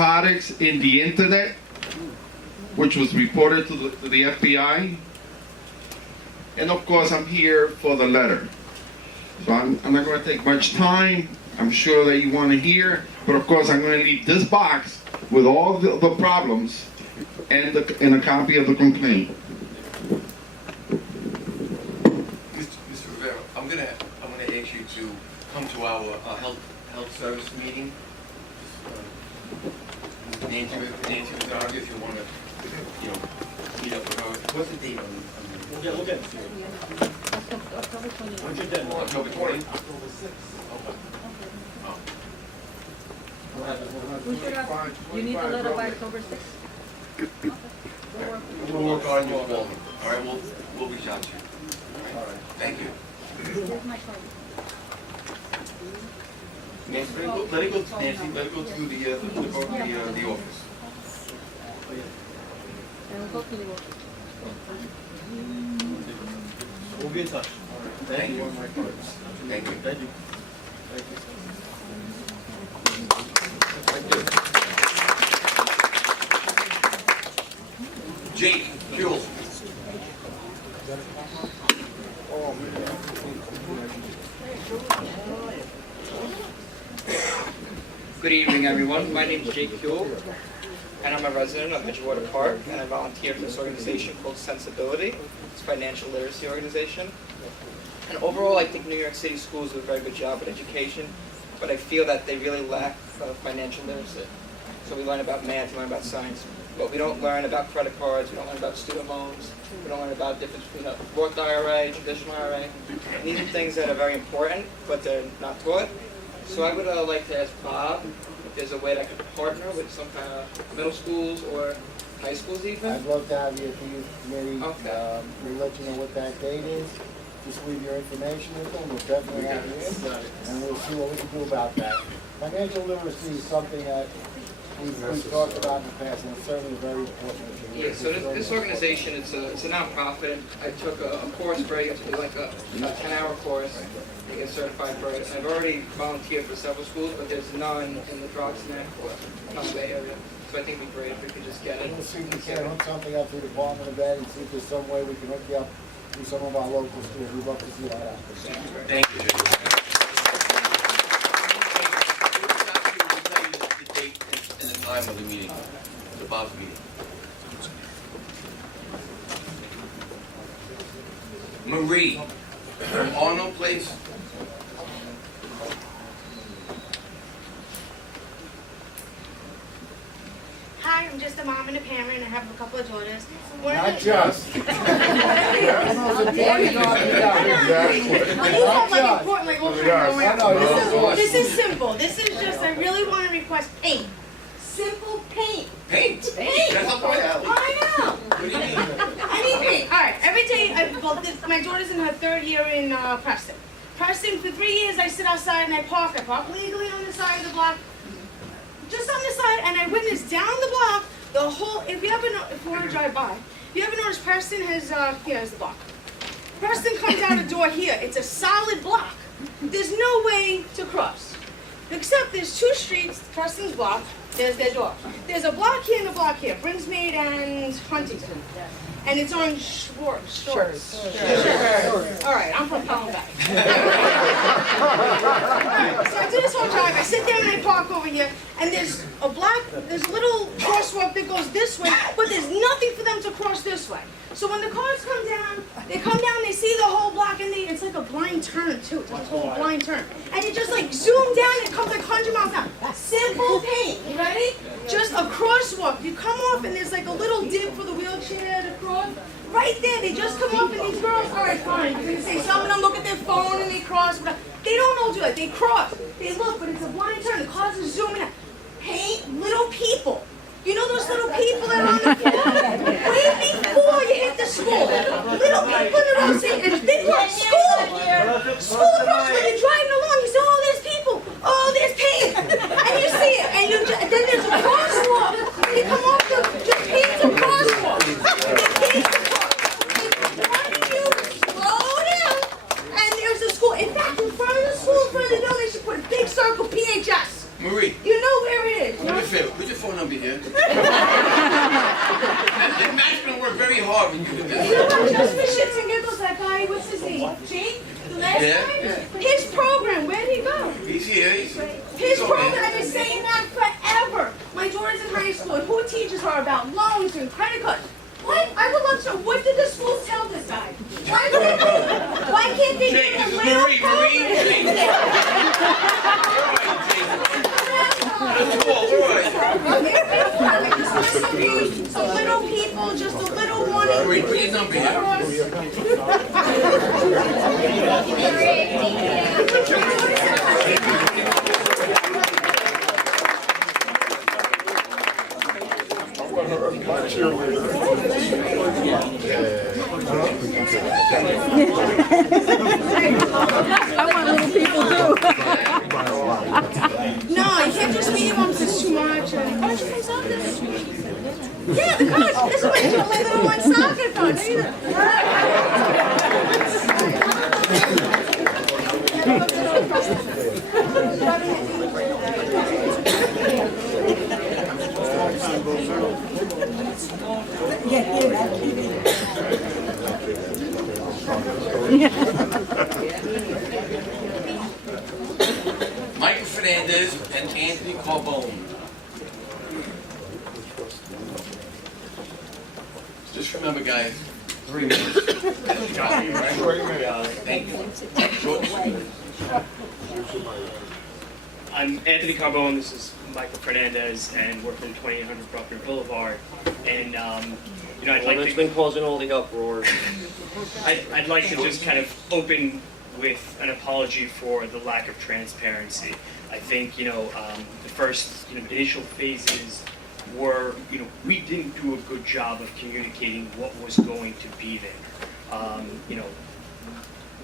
narcotics in the internet, which was reported to the FBI. And of course, I'm here for the letter. So I'm not going to take much time. I'm sure that you want to hear, but of course, I'm going to leave this box with all the problems and a copy of the complaint. Mr. Rivera, I'm gonna ask you to come to our health service meeting. Nancy Rosario, if you want to, meet up with her. What's the date on the? We'll get it to you. October 28th. October 20th? October 6th. We should have, you need the letter by October 6th? We'll work on your call. All right, we'll reach out to you. All right. Thank you. Here's my card. Nancy, let it go through the office. And we'll go to the office. We'll be in touch. Thank you. Thank you. Thank you. Jake Kuehl. Good evening, everyone. My name is Jake Kuehl, and I'm a resident of Edgewater Park, and I volunteer for this organization called Sensibility. It's a financial literacy organization. And overall, I think New York City schools do a very good job at education, but I feel that they really lack financial literacy. So we learn about math, we learn about science, but we don't learn about credit cards, we don't learn about student loans, we don't learn about the difference between a Roth IRA, traditional IRA. And these are things that are very important, but they're not taught. So I would like to ask Bob if there's a way that I could partner with some kind of middle schools or high schools even. I'd love to have you at the youth committee. Okay. We'll let you know what that date is. Just leave your information with them. We'll definitely have you in, and we'll see what we can do about that. Financial literacy is something that we've talked about in the past, and it's certainly very important. Yeah, so this organization, it's a nonprofit. I took a course for it. You have to do like a 10-hour course to get certified for it. And I've already volunteered for several schools, but there's none in the Bronx Neck or Palm Bay area. So I think it'd be great if we could just get it. We'll see if we can hook something up through the Department of Ed and see if there's some way we can hook you up through some of our local schools. We'd love to see that happen. Thank you, Jake. The date and the time of the meeting, the Bob's meeting. Marie, from Arnold Place. Hi, I'm just a mom and a parent. I have a couple of daughters. Not just. These are like important, like all This is simple. This is just, I really want to request paint. Simple paint. Paint. Paint. That's up my alley. I know. What do you need? I need paint. All right. Every day, my daughter's in her 3rd year in Preston. Preston, for 3 years, I sit outside and I park. I park legally on the side of the block. Just on the side, and I witnessed down the block, the whole, if you want to drive by, if you ever notice, Preston has the block. Preston comes out a door here. It's a solid block. There's no way to cross. Except there's 2 streets, Preston's block, there's their door. There's a block here and a block here, Brinsmead and Huntington. And it's on Schwartz. All right, I'm from Pelham Bay. So I do this whole drive. I sit there and I park over here, and there's a little crosswalk that goes this way, but there's nothing for them to cross this way. So when the cars come down, they see the whole block, and it's like a blind turn too. It's like a whole blind turn. And you just like zoom down, it comes like 100 miles an hour. Simple paint, you ready? Just a crosswalk. You come off, and there's like a little dip for the wheelchair to cross. Right there, they just come up, and these girls, all right, fine. You're gonna say some of them look at their phone and they cross. But they don't all do that. They cross. They look, but it's a blind turn. The cars are zooming out. Paint little people. You know those little people that are on the floor? Way before you hit the school. Little people that are saying, and they look, school. School across the way, they're driving along. You say, oh, there's people. Oh, there's paint. And you see it. And then there's a crosswalk. They come off just paint a crosswalk. They paint the car. They want you to slow down. And there's a school. In fact, in front of the school, in front of the building, they should put a big circle, PHS. Marie. You know where it is. Do me a favor. Put your phone number here. And Matt's gonna work very hard when you do this. You know what, just for shits and giggles, that guy, what's his name? Jake? The last Yeah. time? His program, where'd he go? He's here, His he's over program, there. I've been saying that forever. My daughter's in high school, and who teaches her about loans and credit cards? What? I would love to know, what did the school tell this guy? Why can't they Jake, get a this is little Marie, Jake. That's cool, all right. Some little people, just a little wanting. Wait, put your number here. I want little people too. No, you can't just meet him, it's too much. Yeah, the coach, this is my little one soccer coach. Michael Fernandez and Anthony Carbone. Just remember, guys, 3 minutes. Thank you. Short and sweet. I'm Anthony Carbone, this is Michael Fernandez, and we're from 2800 Bruckner Boulevard. And, you know, I'd like That's to, been causing all the uproar. I'd like to just kind of open with an apology for the lack of transparency. I think, you know, the first, initial phases were, we didn't do a good job of communicating what was going to be there.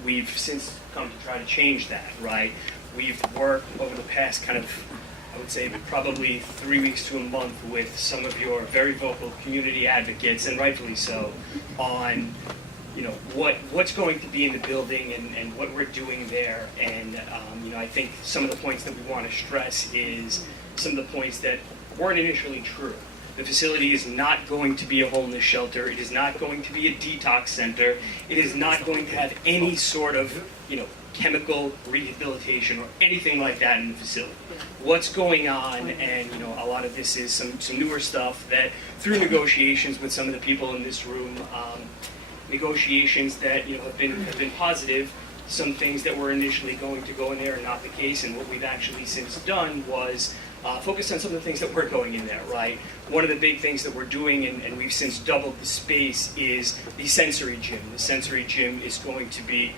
We've since come to try to change that, right? We've worked over the past kind of, I would say, probably 3 weeks to a month with some of your very vocal community advocates, and rightfully so, on what's going to be in the building and what we're doing there. And I think some of the points that we want to stress is some of the points that weren't initially true. The facility is not going to be a homeless shelter. It is not going to be a detox center. It is not going to have any sort of, chemical rehabilitation or anything like that in the facility. What's going on, and a lot of this is some newer stuff that through negotiations with some of the people in this room, negotiations that have been positive. Some things that were initially going to go in there are not the case, and what we've actually since done was focus on some of the things that were going in there, right? One of the big things that we're doing, and we've since doubled the space, is the sensory gym. The sensory gym is going to be,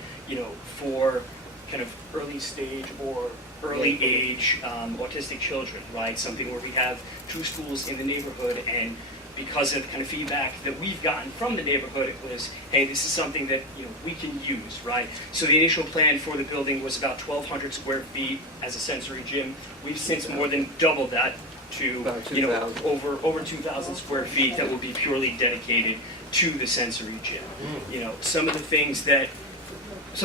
for kind of early stage or early age autistic children, right? Something where we have 2 schools in the neighborhood, and because of kind of feedback that we've gotten from the neighborhood, it was, hey, this is something that we can use, right? So the initial plan for the building was about 1,200 square feet as a sensory gym. We've since more than doubled that to About 2,000. over 2,000 square feet that will be purely dedicated to the sensory gym. Some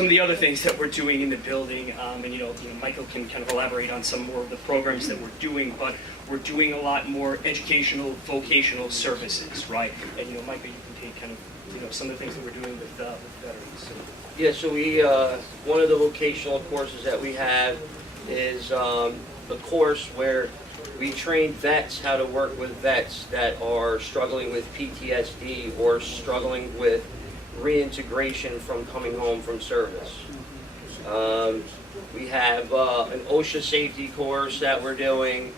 of the other things that we're doing in the building, and Michael can kind of elaborate on some more of the programs that we're doing, but we're doing a lot more educational, vocational services, right? And Michael, you can take kind of some of the things that we're doing with veterans. Yeah, so we, one of the vocational courses that we have is a course where we train vets how to work with vets that are struggling with PTSD or struggling with reintegration from coming home from service. We have an OSHA safety course that we're doing.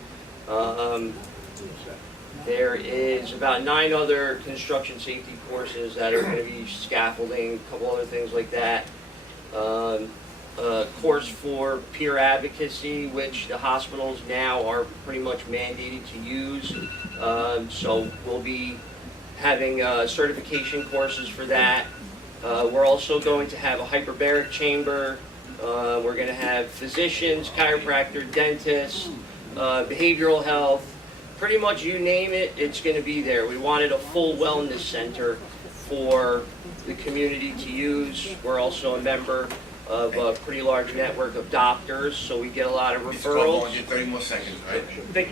There is about 9 other construction safety courses that are going to be scaffolding, a couple other things like that. A course for peer advocacy, which the hospitals now are pretty much mandated to use. So we'll be having certification courses for that. We're also going to have a hyperbaric chamber. We're going to have physicians, chiropractor, dentists, behavioral health. Pretty much you name it, it's going to be there. We wanted a full wellness center for the community to use. We're also a member of a pretty large network of doctors, so we get a lot of Mr. Carbone, referrals. you have 30 more seconds, right?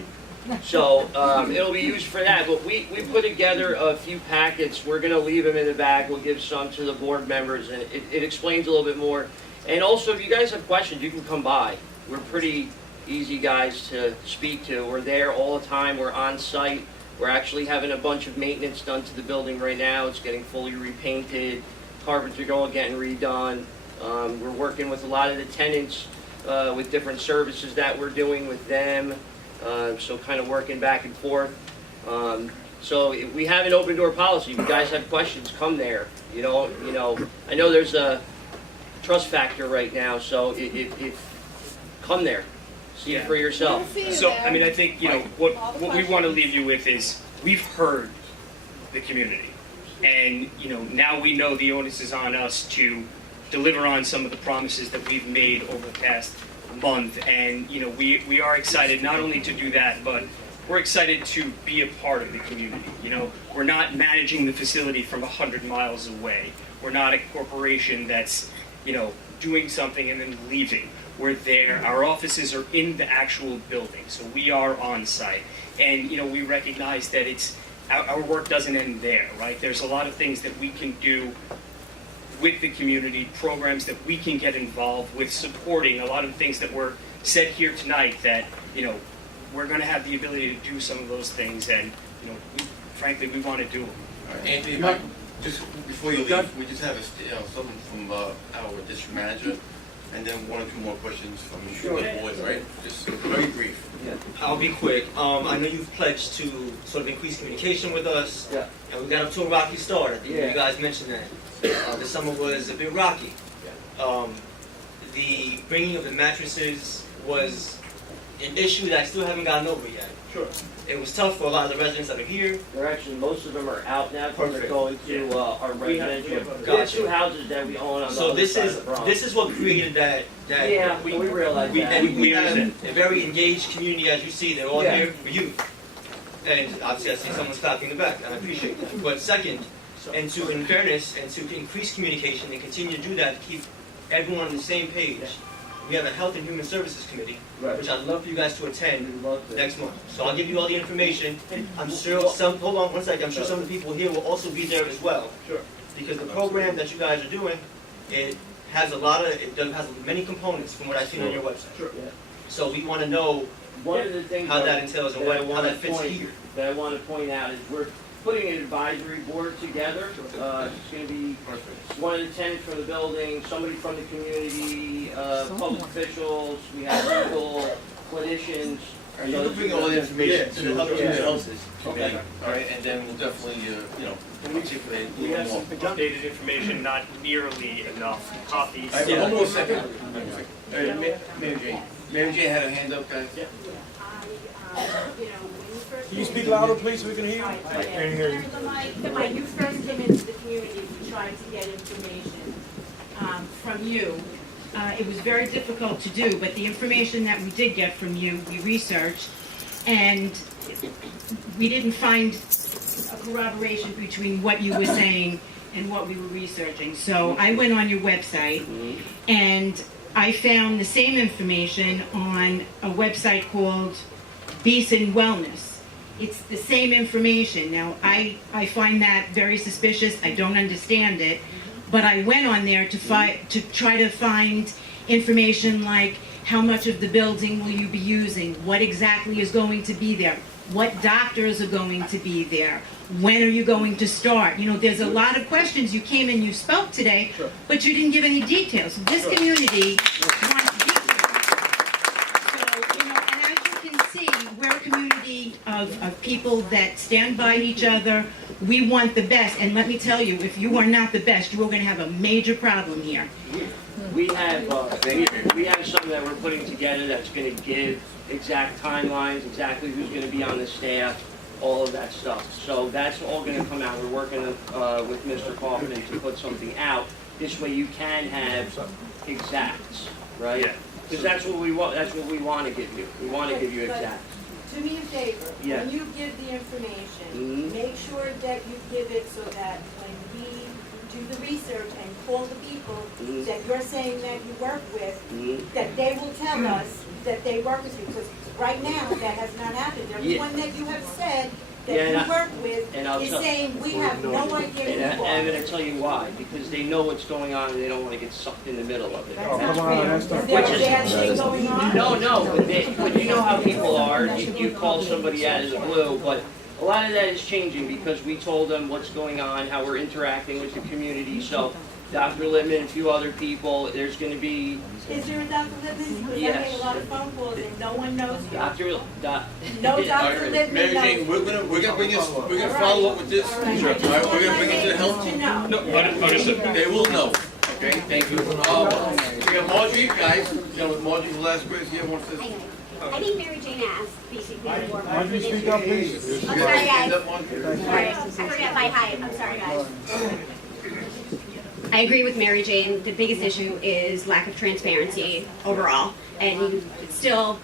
So, it'll be used for that, but we put together a few packets, we're gonna leave them in the back, we'll give some to the board members, and it explains a little bit more. And also, if you guys have questions, you can come by. We're pretty easy guys to speak to, we're there all the time, we're on site. We're actually having a bunch of maintenance done to the building right now, it's getting fully repainted, carpentry all getting redone. We're working with a lot of the tenants, with different services that we're doing with them. So kind of working back and forth. So we have an open door policy. If you guys have questions, come there. You know, I know there's a trust factor right now, so if come there, see it for yourself. So, I mean, I think, what we want to leave you with is, we've heard the community. And, now we know the onus is on us to deliver on some of the promises that we've made over the past month. And, we are excited not only to do that, but we're excited to be a part of the community. We're not managing the facility from 100 miles away. We're not a corporation that's, doing something and then leaving. We're there. Our offices are in the actual building, so we are on site. And we recognize that our work doesn't end there, right? There's a lot of things that we can do with the community, programs that we can get involved with, supporting a lot of the things that were said here tonight. That we're going to have the ability to do some of those things, and frankly, we want to do them. Anthony, if I, just before you leave, we just have something from our district manager, and then one or two more questions from the board, right? Just very brief. I'll be quick. I know you've pledged to sort of increase communication with us. Yeah. And we got up to a rocky start. I think Yeah. you guys mentioned that. The summer was a bit rocky. The bringing of the mattresses was an issue that I still haven't gotten over yet. Sure. It was tough for a lot of the residents that are here. They're actually, most of them are out now, because they're Perfect. going to our We have- residential. we have- We have Gotcha. 2 houses that we own on the So other this side is of the Bronx. this is what created that. Yeah, we realize that. And we have understand. a very engaged community, as you see. They're all Yeah. here for you. And obviously, I see someone clapping in the back, and I appreciate that. But second, and to, in fairness, and to increase communication and continue to do that, to keep everyone on the same page, we have a Health and Human Services Committee, Right. which I'd love for you guys to attend We'd love to. next month. So I'll give you all the information. I'm sure hold on one second, I'm sure some of the people here will also be there as well. Sure. Because the program that you guys are doing, it has many components from what I've seen on your website. Sure. Yeah. So we want to know One of the things how that entails and that I how wanna that fits point- here. that I want to point out is we're putting an advisory board together. It's going to be one of the tenants from the building, somebody from the community, public officials, we have legal, clinicians. You can bring all the information to the Yeah. committee, Okay. all right, and then we'll definitely, articulate a We little have more. some updated information, not nearly enough copies. Hold on a second. Mary Jane had her hand up, guys. Can you speak louder, please, so we can hear you? I can't hear you. When you first came into the community, we tried to get information from you. It was very difficult to do, but the information that we did get from you, we researched, and we didn't find a corroboration between what you were saying and what we were researching. So I went on your website, and I found the same information on a website called Beeson Wellness. It's the same information. Now, I find that very suspicious. I don't understand it. But I went on there to try to find information like how much of the building will you be using, what exactly is going to be there, what doctors are going to be there, when are you going to start? There's a lot of questions. You came and you spoke today, but you didn't give any details. This community wants details. So, and as you can see, we're a community of people that stand by each other. We want the best, and let me tell you, if you are not the best, you are going to have a major problem here. We have something that we're putting together that's going to give exact timelines, exactly who's going to be on the staff, all of that stuff. So that's all going to come out. We're working with Mr. Kaufman to put something out. This way you can have exacts, right? Yeah. Because that's what we want. That's what we want to give you. We want to give you exacts. Do me a favor, Yeah. when you give the information, Mhm. make sure that you give it so that when we do the research and call the people Mhm. that you're saying that you work with, Mhm. that they will tell us that they work with you. Because right now, that has not happened. Yeah. Everyone that you have said Yeah, that and you work with and I'll is tell- saying, we have no idea And who you I'm are. gonna tell you why, because they know what's going on and they don't wanna get sucked in the middle of it. That's Oh, not come on, fair. that's Is not there a Which is- bad thing going on? No, but you know how people are, you call somebody out of the blue, but a lot of that is changing because we told them what's going on, how we're interacting with the community, so Dr. Littman and a few other people, there's gonna be Is there a Dr. Lippman? Because I Yes. get a lot of phone calls and no one knows you. No All Dr. right, Lippman Mary Jane, knows. we're gonna bring this, we're gonna follow up with this. All right, Sure. I All just right, we're want gonna my bring it to the neighbors health. to know. Understood. They will know. Okay, thank you. We got Marjorie, guys. You know, Marjorie, the last person here wants to. I think Mary Jane asked basically more. Marjorie, speak up, please. I'm sorry, guys. Stand up, Marjorie. Sorry, I forgot my height. I'm sorry, guys. I agree with Mary Jane. The biggest issue is lack of transparency overall, and still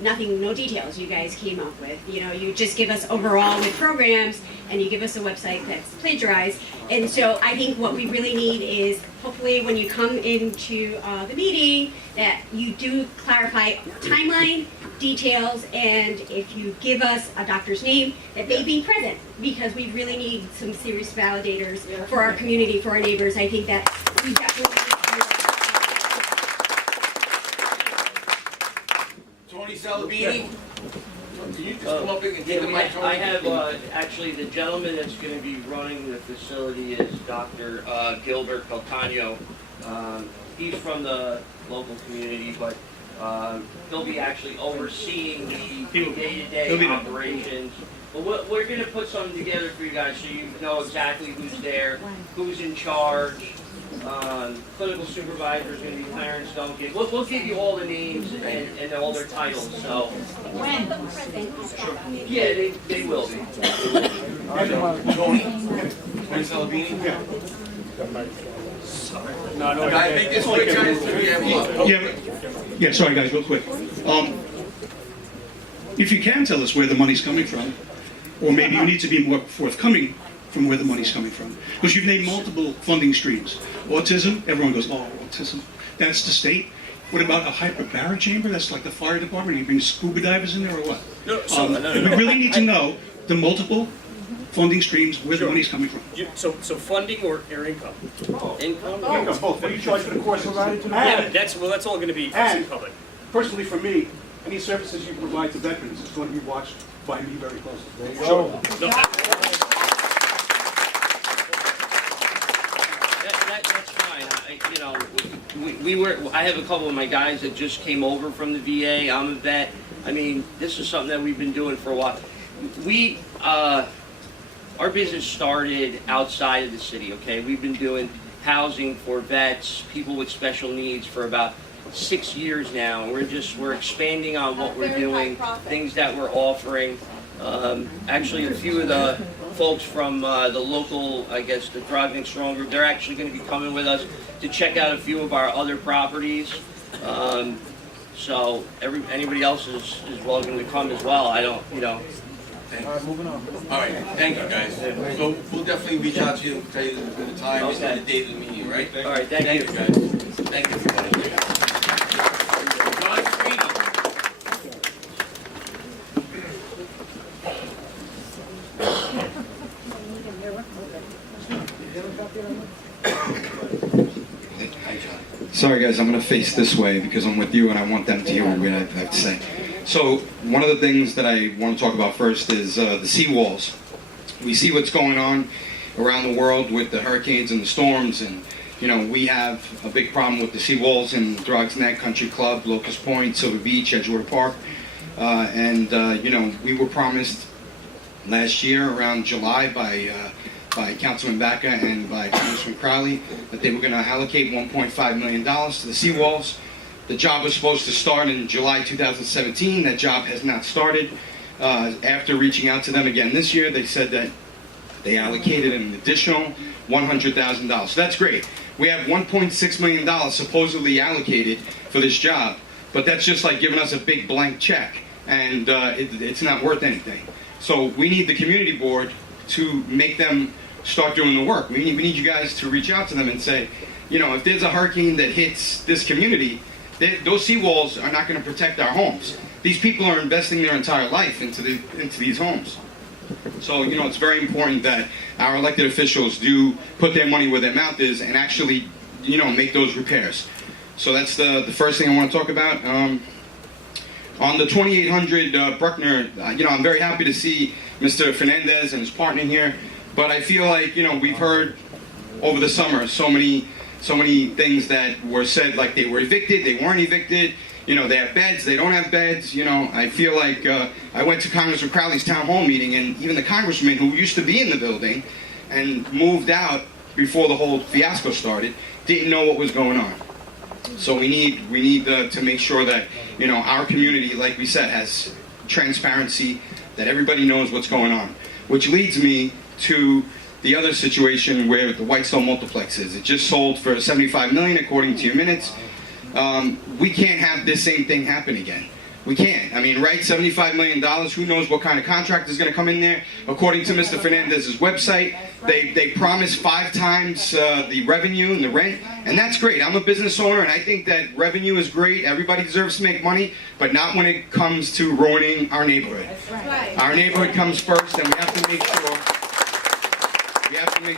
nothing, no details you guys came up with. You know, you just give us overall with programs, and you give us a website that's plagiarized. And so I think what we really need is hopefully when you come into the meeting that you do clarify timeline, details, and if you give us a doctor's name, that they be present, because we really need some serious validators for our community, for our neighbors. I think that we definitely Tony Salabini. Can you just come up and take the mic, Tony? I have, actually, the gentleman that's gonna be running the facility is Dr. Gilbert Calcagno. He's from the local community, but, he'll be actually overseeing the He'll be day-to-day there. operations. But we're gonna put something together for you guys so you know exactly who's there, who's in charge. Clinical supervisor is gonna be Clarence Duncan. We'll give you all the names and all their titles, so. When? Yeah, they will be. Tony Salabini. Guys, make this quick, guys, so we have a lot. Yeah, sorry guys, real quick. If you can tell us where the money's coming from, or maybe you need to be more forthcoming from where the money's coming from. Because you've named multiple funding streams. Autism, everyone goes, oh, autism. That's the state. What about a hyperbaric chamber? That's like the fire department. You bring scuba divers in there or what? No, We really need to know the multiple funding streams, where the money's coming from. So funding or income? Income? Both. What do you charge for the course? Yeah, that's all gonna be And- public. Personally, for me, any services you provide to veterans is going to be watched by me very closely. There you Sure. go. No, That's fine. I have a couple of my guys that just came over from the VA. I'm a vet. I mean, this is something that we've been doing for a while. Our business started outside of the city, okay? We've been doing housing for vets, people with special needs for about 6 years now. And we're expanding on what we're doing, things that we're offering. Actually, a few of the folks from the local, I guess, the Thriving Strong Group, they're actually going to be coming with us to check out a few of our other properties. So anybody else is welcome to come as well. I don't, All right, moving on. All right, thank you, guys. So we'll definitely reach out to you, tell you the time Okay. and the date of the meeting, right? All right, thank you. guys. Thank you, everybody. John Speedy. Sorry guys, I'm going to face this way because I'm with you and I want them to hear what I have to say. So one of the things that I want to talk about first is the seawalls. We see what's going on around the world with the hurricanes and the storms, and you know, we have a big problem with the seawalls in Throgs Neck Country Club, Locust Point, Silver Beach, Edgewater Park. You know, we were promised last year around July by Councilman Baca and by Congressman Crowley that they were going to allocate $1.5 million to the seawalls. The job was supposed to start in July 2017. That job has not started. After reaching out to them again this year, they said that they allocated an additional $100,000. So that's great. We have $1.6 million supposedly allocated for this job, but that's just like giving us a big blank check, and it's not worth anything. So we need the community board to make them start doing the work. We need you guys to reach out to them and say, you know, if there's a hurricane that hits this community, those seawalls are not going to protect our homes. These people are investing their entire life into these homes. So, you know, it's very important that our elected officials do put their money where their mouth is and actually, you know, make those repairs. So that's the first thing I want to talk about. On the 2800 Bruckner, you know, I'm very happy to see Mr. Fernandez and his partner here, but I feel like, you know, we've heard over the summer so many things that were said, like they were evicted, they weren't evicted, you know, they have beds, they don't have beds. You know, I feel like I went to Congressman Crowley's town hall meeting, and even the congressman who used to be in the building and moved out before the whole fiasco started didn't know what was going on. So we need to make sure that, you know, our community, like we said, has transparency, that everybody knows what's going on. Which leads me to the other situation where the Whitestone Multiplex is. It just sold for $75 million according to your minutes. We can't have this same thing happen again. We can't. I mean, right, $75 million, who knows what kind of contract is going to come in there. According to Mr. Fernandez's website, they promised 5 times the revenue and the rent, and that's great. I'm a business owner, and I think that revenue is great. Everybody deserves to make money, but not when it comes to ruining our neighborhood. Our neighborhood comes first, and we have to make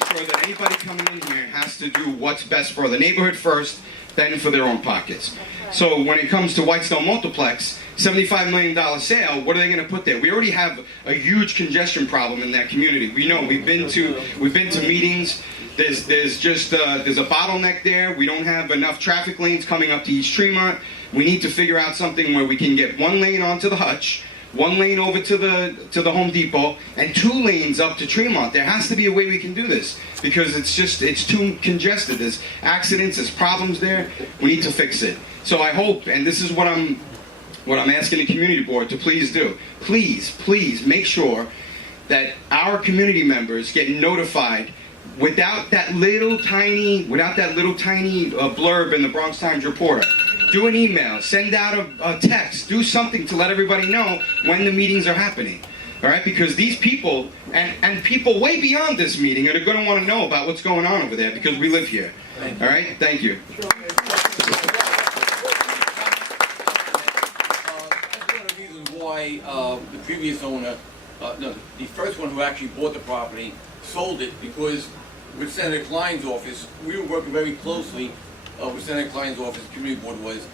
sure that anybody coming in here has to do what's best for the neighborhood first, then for their own pockets. So when it comes to Whitestone Multiplex, $75 million sale, what are they going to put there? We already have a huge congestion problem in that community. We know, we've been to meetings. There's a bottleneck there. We don't have enough traffic lanes coming up to East Tremont. We need to figure out something where we can get 1 lane onto the Hutch, 1 lane over to the Home Depot, and 2 lanes up to Tremont. There has to be a way we can do this, because it's too congested. There's accidents, there's problems there. We need to fix it. So I hope, and this is what I'm asking the community board to please do. Please make sure that our community members get notified without that little tiny blurb in the Bronx Times Reporter. Do an email, send out a text, do something to let everybody know when the meetings are happening. All right, because these people, and people way beyond this meeting, are going to want to know about what's going on over there, because we live here. All right, thank you. That's one of the reasons why the previous owner, the first one who actually bought the property, sold it, because with Senator Klein's office, we were working very closely with Senator Klein's office, the community board was,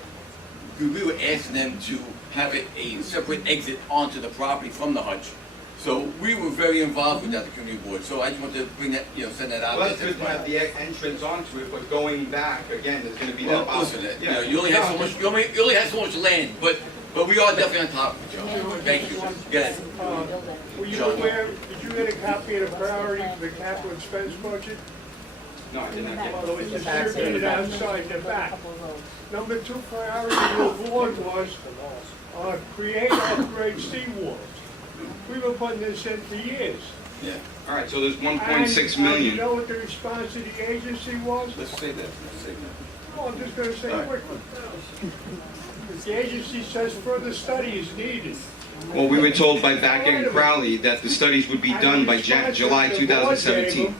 we were asking them to have a separate exit onto the property from the Hutch. So we were very involved with that, the community board. So I just want to bring that, send that out. Well, that's good to have the entrance onto it, but going back, again, there's going to be that listen, you only have so much, you only have so much land, but we are definitely on top of it, Joe. Thank you. Go ahead. Were you aware, did you get a copy of the priority for the capital expense budget? No, I did not get Well, it was distributed outside the back. Number 2 priority of the board was create and upgrade seawalls. We've been putting this in for years. Yeah. All right, so there's 1.6 million. You know what the response to the agency was? Let's say that. No, I'm just going to say quickly. The agency says further study is needed. Well, we were told by Vaca and Crowley that the studies would be done by July 2017.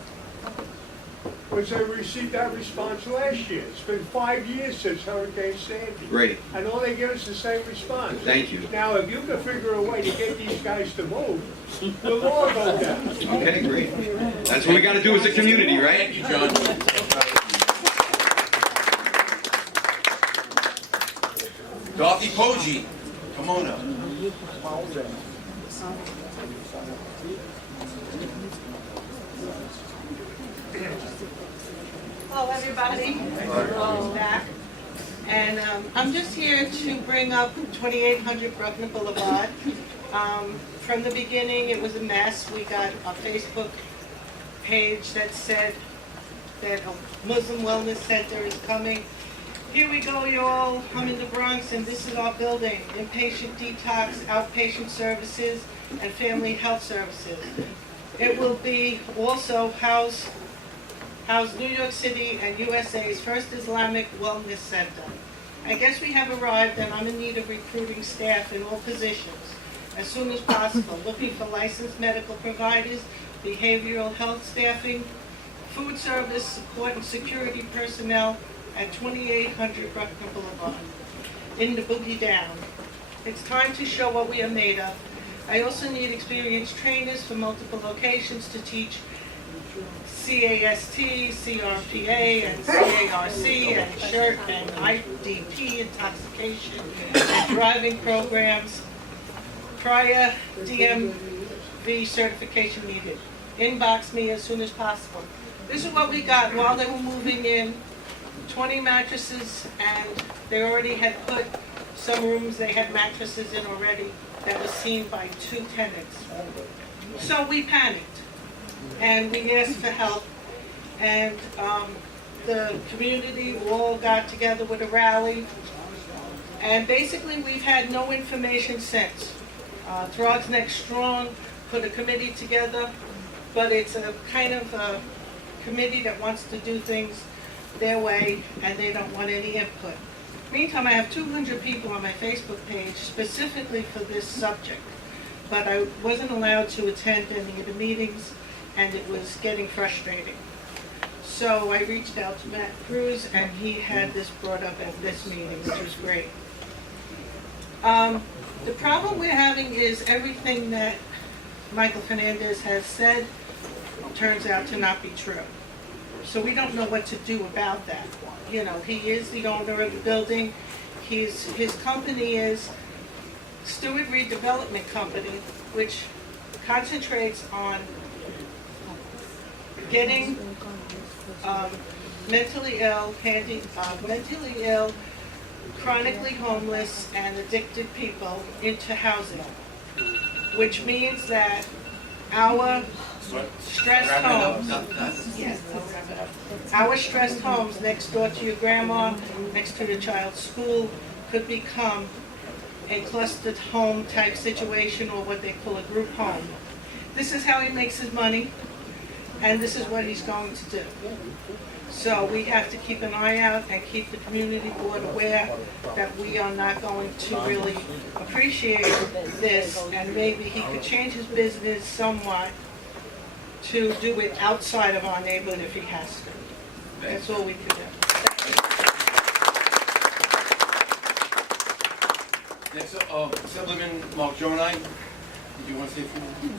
Was they received that response last year. It's been 5 years since Hurricane Sandy. Great. And all they give us the same response. Thank you. Now, if you can figure a way to get these guys to move, we'll all go down. Okay, great. That's what we got to do as a community, right? Thank you, John. Dorothy Poggi, come on up. Hello, everybody. Welcome back. And I'm just here to bring up 2800 Bruckner Boulevard. From the beginning, it was a mess. We got a Facebook page that said that a Muslim Wellness Center is coming. Here we go, y'all. I'm in the Bronx, and this is our building. Inpatient detox, outpatient services, and family health services. It will be also house New York City and USA's first Islamic Wellness Center. I guess we have arrived, and I'm in need of recruiting staff in all positions as soon as possible, looking for licensed medical providers, behavioral health staffing, food service, support and security personnel at 2800 Bruckner Boulevard, in the Boogie Down. It's time to show what we are made of. I also need experienced trainers for multiple locations to teach CAST, CRPA, and CARC, and SHIRT, and IDP, intoxication, and driving programs. Prior DMV certification needed. Inbox me as soon as possible. This is what we got while they were moving in. 20 mattresses, and they already had put some rooms, they had mattresses in already that was seen by 2 tenants. So we panicked, and we asked for help, and the community all got together with a rally, and basically we've had no information since. Throgs Neck Strong put a committee together, but it's a kind of a committee that wants to do things their way, and they don't want any input. Meantime, I have 200 people on my Facebook page specifically for this subject, but I wasn't allowed to attend any of the meetings, and it was getting frustrating. So I reached out to Matt Cruz, and he had this brought up at this meeting, which was great. The problem we're having is everything that Michael Fernandez has said turns out to not be true. So we don't know what to do about that. You know, he is the owner of the building. His company is Stewart Redevelopment Company, which concentrates on getting mentally ill, chronically homeless, and addicted people into housing, which means that our stressed homes, yes, I'll wrap it up. Our stressed homes next door to your grandma, next to your child's school, could become a clustered home type situation, or what they call a group home. This is how he makes his money, and this is what he's going to do. So we have to keep an eye out and keep the community board aware that we are not going to really appreciate this, and maybe he could change his business somewhat to do it outside of our neighborhood if he has to. That's all we can do. Next, Assemblyman Mark Jonai, do you want to say a few?